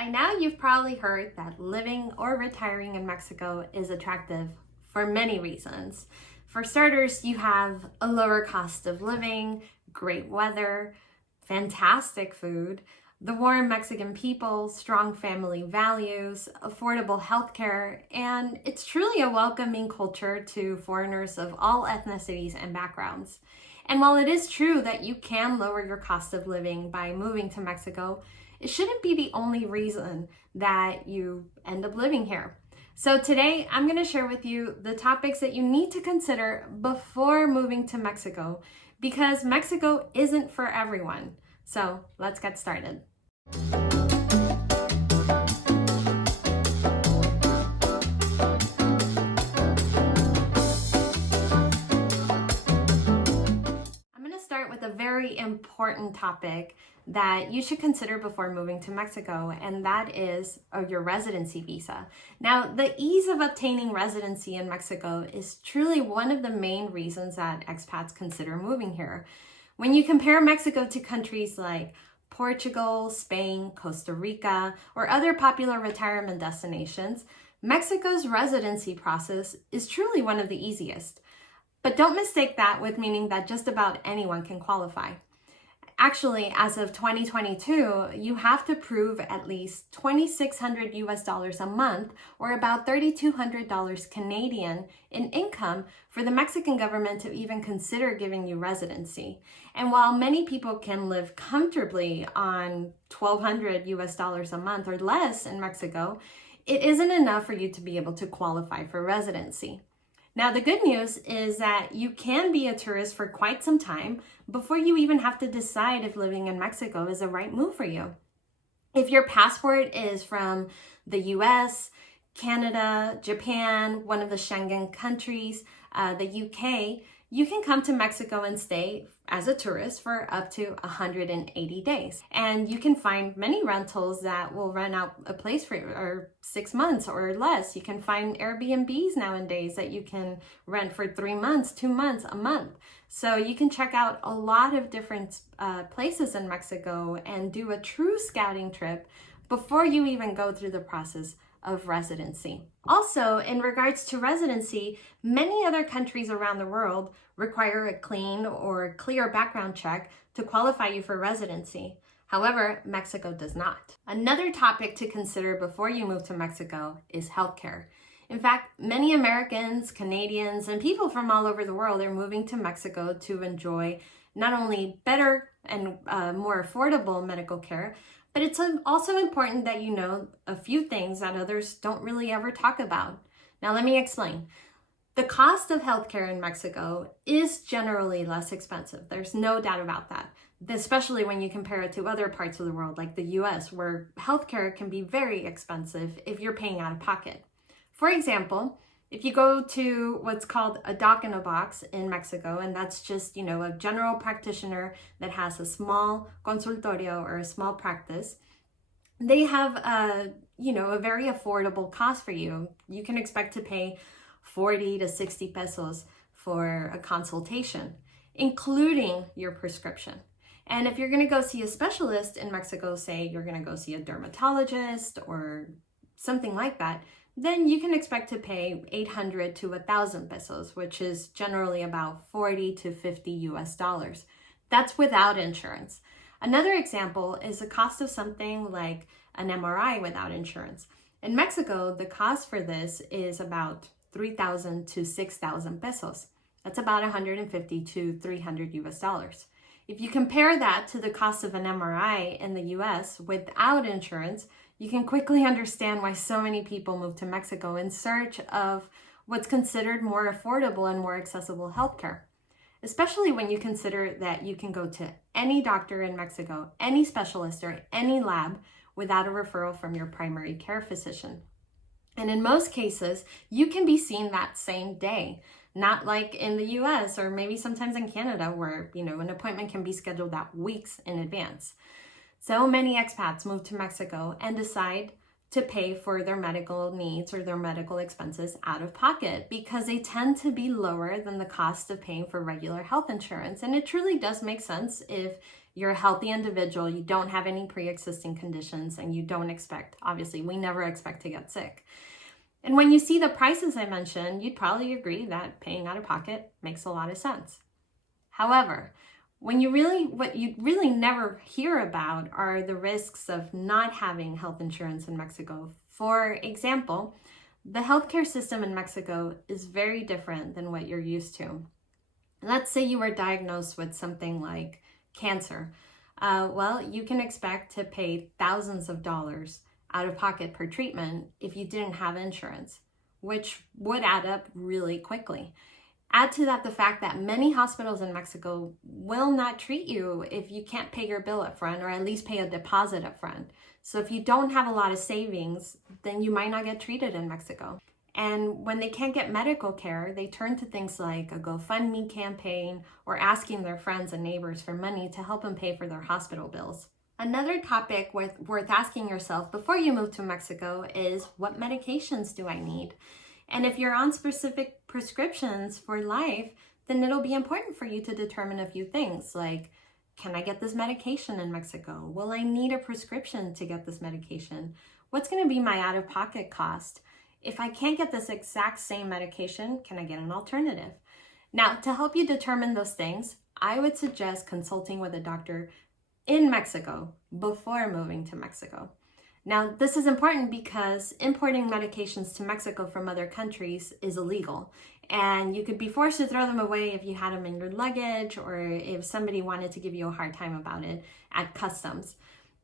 By now, you've probably heard that living or retiring in Mexico is attractive for many reasons. For starters, you have a lower cost of living, great weather, fantastic food, the warm Mexican people, strong family values, affordable healthcare, and it's truly a welcoming culture to foreigners of all ethnicities and backgrounds. And while it is true that you can lower your cost of living by moving to Mexico, it shouldn't be the only reason that you end up living here. So today, I'm going to share with you the topics that you need to consider before moving to Mexico, because Mexico isn't for everyone. So let's get started. I'm going to start with a very important topic that you should consider before moving to Mexico, and that is your residency visa. Now, the ease of obtaining residency in Mexico is truly one of the main reasons that expats consider moving here. When you compare Mexico to countries like Portugal, Spain, Costa Rica, or other popular retirement destinations, Mexico's residency process is truly one of the easiest. But don't mistake that with meaning that just about anyone can qualify. Actually, as of 2022, you have to prove at least $2,600 a month, or about $3,200 Canadian in income for the Mexican government to even consider giving you residency. And while many people can live comfortably on $1,200 a month or less in Mexico, it isn't enough for you to be able to qualify for residency. Now, the good news is that you can be a tourist for quite some time before you even have to decide if living in Mexico is the right move for you. If your passport is from the US, Canada, Japan, one of the Schengen countries, the UK, you can come to Mexico and stay as a tourist for up to 180 days. And you can find many rentals that will rent out a place for 6 months or less. You can find Airbnbs nowadays that you can rent for 3 months, 2 months, a month. So you can check out a lot of different places in Mexico and do a true scouting trip before you even go through the process of residency. Also, in regards to residency, many other countries around the world require a clean or clear background check to qualify you for residency. However, Mexico does not. Another topic to consider before you move to Mexico is healthcare. In fact, many Americans, Canadians, and people from all over the world are moving to Mexico to enjoy not only better and more affordable medical care, but it's also important that you know a few things that others don't really ever talk about. Now, let me explain. The cost of healthcare in Mexico is generally less expensive. There's no doubt about that, especially when you compare it to other parts of the world like the US, where healthcare can be very expensive if you're paying out of pocket. For example, if you go to what's called a doc in a box in Mexico, and that's just, a general practitioner that has a small consultorio or a small practice, they have a very affordable cost for you. You can expect to pay 40 to 60 pesos for a consultation, including your prescription. And if you're going to go see a specialist in Mexico, say you're going to go see a dermatologist or something like that, then you can expect to pay 800 to 1,000 pesos, which is generally about 40 to 50 US dollars. That's without insurance. Another example is the cost of something like an MRI without insurance. In Mexico, the cost for this is about 3,000 to 6,000 pesos. That's about 150 to 300 US dollars. If you compare that to the cost of an MRI in the US without insurance, you can quickly understand why so many people move to Mexico in search of what's considered more affordable and more accessible healthcare, especially when you consider that you can go to any doctor in Mexico, any specialist, or any lab without a referral from your primary care physician. And in most cases, you can be seen that same day, not like in the US or maybe sometimes in Canada where, an appointment can be scheduled out weeks in advance. So many expats move to Mexico and decide to pay for their medical needs or their medical expenses out of pocket because they tend to be lower than the cost of paying for regular health insurance. And it truly does make sense if you're a healthy individual, you don't have any pre-existing conditions, and you don't expect, obviously, we never expect to get sick. And when you see the prices I mentioned, you'd probably agree that paying out of pocket makes a lot of sense. However, what you really never hear about are the risks of not having health insurance in Mexico. For example, the healthcare system in Mexico is very different than what you're used to. Let's say you were diagnosed with something like cancer. Well, you can expect to pay thousands of dollars out of pocket per treatment if you didn't have insurance, which would add up really quickly. Add to that the fact that many hospitals in Mexico will not treat you if you can't pay your bill up front, or at least pay a deposit up front. So if you don't have a lot of savings, then you might not get treated in Mexico. And when they can't get medical care, they turn to things like a GoFundMe campaign or asking their friends and neighbors for money to help them pay for their hospital bills. Another topic worth asking yourself before you move to Mexico is, what medications do I need? And if you're on specific prescriptions for life, then it'll be important for you to determine a few things like, can I get this medication in Mexico? Will I need a prescription to get this medication? What's going to be my out-of-pocket cost? If I can't get this exact same medication, can I get an alternative? Now, to help you determine those things, I would suggest consulting with a doctor in Mexico before moving to Mexico. Now, this is important because importing medications to Mexico from other countries is illegal, and you could be forced to throw them away if you had them in your luggage, or if somebody wanted to give you a hard time about it at customs.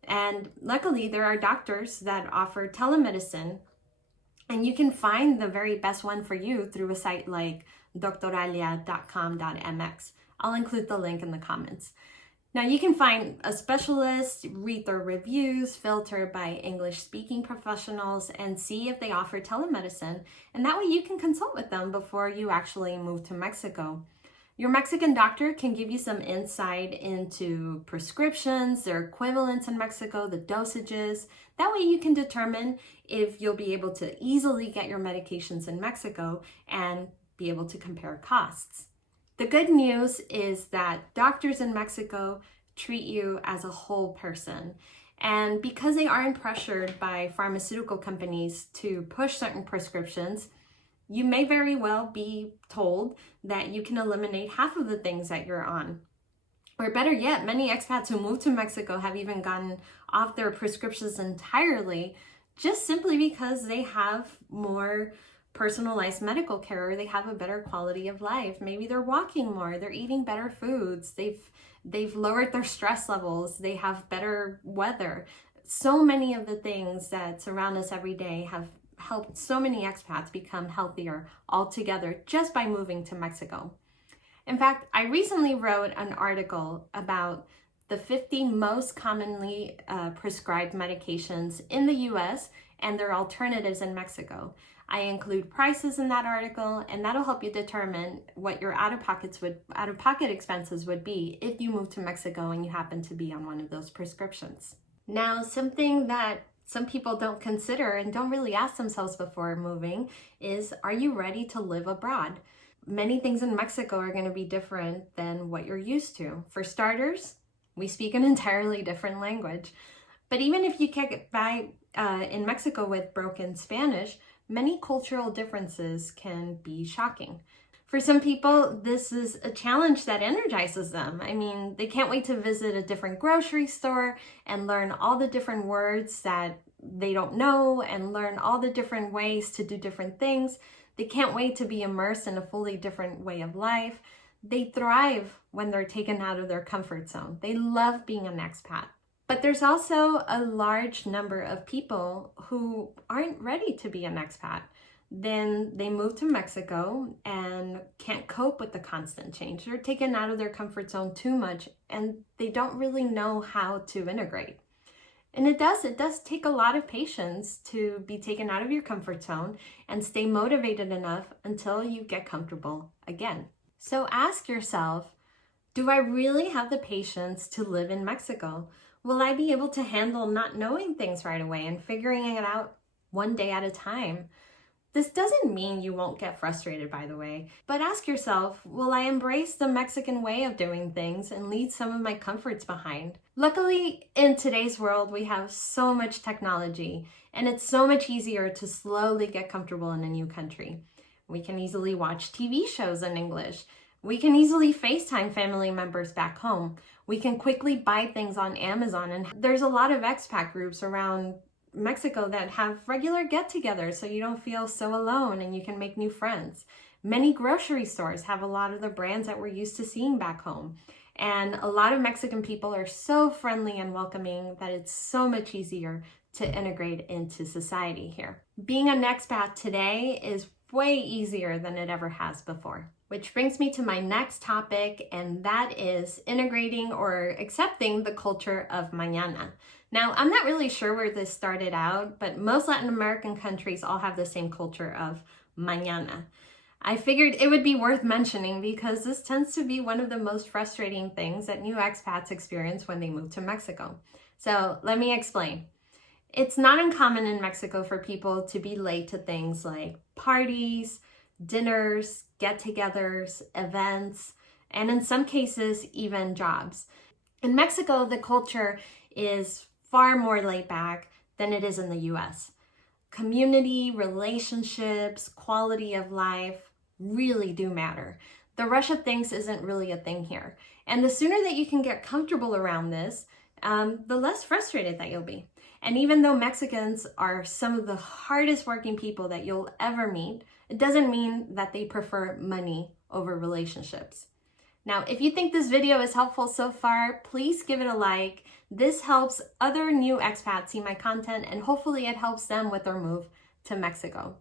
And luckily, there are doctors that offer telemedicine, and you can find the very best one for you through a site like doctoralia.com.mx. I'll include the link in the comments. Now, you can find a specialist, read their reviews, filter by English-speaking professionals, and see if they offer telemedicine. And that way you can consult with them before you actually move to Mexico. Your Mexican doctor can give you some insight into prescriptions, their equivalents in Mexico, the dosages. That way you can determine if you'll be able to easily get your medications in Mexico and be able to compare costs. The good news is that doctors in Mexico treat you as a whole person. And because they aren't pressured by pharmaceutical companies to push certain prescriptions, you may very well be told that you can eliminate half of the things that you're on. Or better yet, many expats who move to Mexico have even gotten off their prescriptions entirely, just simply because they have more personalized medical care, or they have a better quality of life. Maybe they're walking more, they're eating better foods, they've lowered their stress levels, they have better weather. So many of the things that surround us every day have helped so many expats become healthier altogether just by moving to Mexico. In fact, I recently wrote an article about the 50 most commonly prescribed medications in the US and their alternatives in Mexico. I include prices in that article, and that'll help you determine what your out-of-pocket expenses would be if you move to Mexico and you happen to be on one of those prescriptions. Now, something that some people don't consider and don't really ask themselves before moving is, are you ready to live abroad? Many things in Mexico are going to be different than what you're used to. For starters, we speak an entirely different language. But even if you can't get by in Mexico with broken Spanish, many cultural differences can be shocking. For some people, this is a challenge that energizes them. I mean, they can't wait to visit a different grocery store and learn all the different words that they don't know and learn all the different ways to do different things. They can't wait to be immersed in a fully different way of life. They thrive when they're taken out of their comfort zone. They love being an expat. But there's also a large number of people who aren't ready to be an expat. Then they move to Mexico and can't cope with the constant change. They're taken out of their comfort zone too much, and they don't really know how to integrate. And it does take a lot of patience to be taken out of your comfort zone and stay motivated enough until you get comfortable again. So ask yourself, do I really have the patience to live in Mexico? Will I be able to handle not knowing things right away and figuring it out one day at a time? This doesn't mean you won't get frustrated, by the way, but ask yourself, will I embrace the Mexican way of doing things and leave some of my comforts behind? Luckily, in today's world, we have so much technology, and it's so much easier to slowly get comfortable in a new country. We can easily watch TV shows in English. We can easily FaceTime family members back home. We can quickly buy things on Amazon, and there's a lot of expat groups around Mexico that have regular get-togethers so you don't feel so alone and you can make new friends. Many grocery stores have a lot of the brands that we're used to seeing back home. And a lot of Mexican people are so friendly and welcoming that it's so much easier to integrate into society here. Being an expat today is way easier than it ever has before. Which brings me to my next topic, and that is integrating or accepting the culture of mañana. Now, I'm not really sure where this started out, but most Latin American countries all have the same culture of mañana. I figured it would be worth mentioning because this tends to be one of the most frustrating things that new expats experience when they move to Mexico. So let me explain. It's not uncommon in Mexico for people to be late to things like parties, dinners, get-togethers, events, and in some cases, even jobs. In Mexico, the culture is far more laid back than it is in the US. Community, relationships, quality of life really do matter. The rush of things isn't really a thing here. And the sooner that you can get comfortable around this, the less frustrated that you'll be. And even though Mexicans are some of the hardest working people that you'll ever meet, it doesn't mean that they prefer money over relationships. Now, if you think this video is helpful so far, please give it a like. This helps other new expats see my content, and hopefully it helps them with their move to Mexico.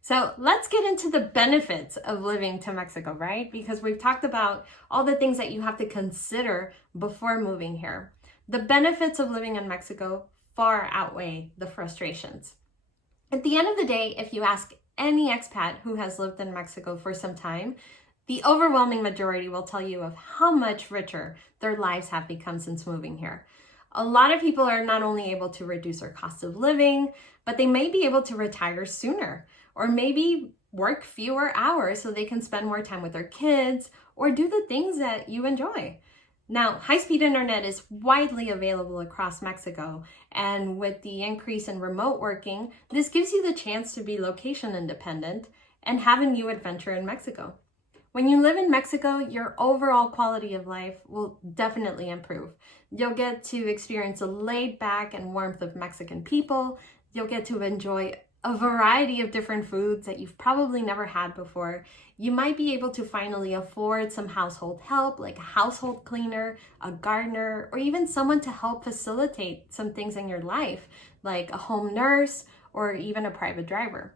So let's get into the benefits of living to Mexico, right? Because we've talked about all the things that you have to consider before moving here. The benefits of living in Mexico far outweigh the frustrations. At the end of the day, if you ask any expat who has lived in Mexico for some time, the overwhelming majority will tell you of how much richer their lives have become since moving here. A lot of people are not only able to reduce their cost of living, but they may be able to retire sooner, or maybe work fewer hours so they can spend more time with their kids or do the things that you enjoy. Now, high-speed internet is widely available across Mexico, and with the increase in remote working, this gives you the chance to be location independent and have a new adventure in Mexico. When you live in Mexico, your overall quality of life will definitely improve. You'll get to experience the laid back and warmth of Mexican people. You'll get to enjoy a variety of different foods that you've probably never had before. You might be able to finally afford some household help, like a household cleaner, a gardener, or even someone to help facilitate some things in your life, like a home nurse or even a private driver.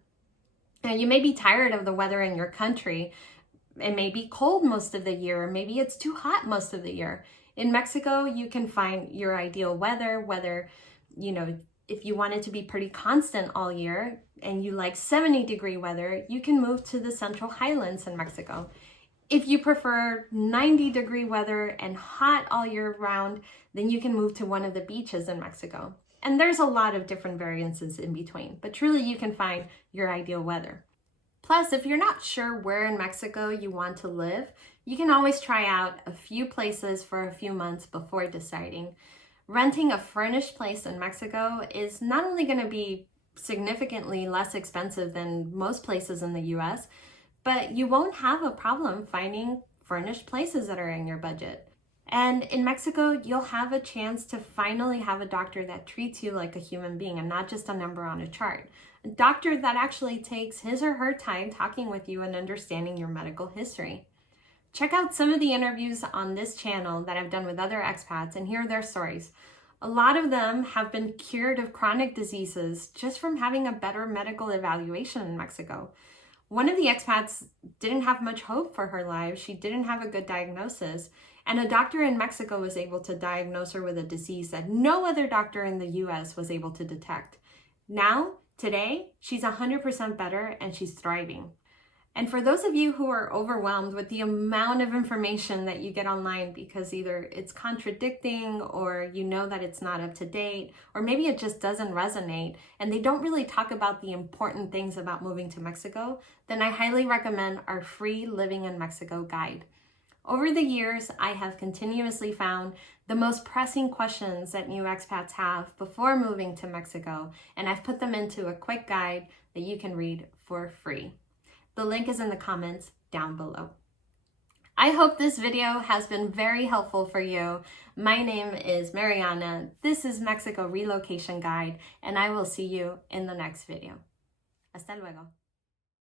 And you may be tired of the weather in your country. It may be cold most of the year, or maybe it's too hot most of the year. In Mexico, you can find your ideal weather, whether, if you want it to be pretty constant all year and you like 70-degree weather, you can move to the Central Highlands in Mexico. If you prefer 90-degree weather and hot all year round, then you can move to one of the beaches in Mexico. And there's a lot of different variances in between, but truly you can find your ideal weather. Plus, if you're not sure where in Mexico you want to live, you can always try out a few places for a few months before deciding. Renting a furnished place in Mexico is not only going to be significantly less expensive than most places in the US, but you won't have a problem finding furnished places that are in your budget. And in Mexico, you'll have a chance to finally have a doctor that treats you like a human being and not just a number on a chart. A doctor that actually takes his or her time talking with you and understanding your medical history. Check out some of the interviews on this channel that I've done with other expats and hear their stories. A lot of them have been cured of chronic diseases just from having a better medical evaluation in Mexico. One of the expats didn't have much hope for her life. She didn't have a good diagnosis, and a doctor in Mexico was able to diagnose her with a disease that no other doctor in the US was able to detect. Now, today, she's 100% better and she's thriving. And for those of you who are overwhelmed with the amount of information that you get online because either it's contradicting or you know that it's not up to date, or maybe it just doesn't resonate and they don't really talk about the important things about moving to Mexico, then I highly recommend our free Living in Mexico guide. Over the years, I have continuously found the most pressing questions that new expats have before moving to Mexico, and I've put them into a quick guide that you can read for free. The link is in the comments down below. I hope this video has been very helpful for you. My name is Mariana. This is Mexico Relocation Guide, and I will see you in the next video. Hasta luego.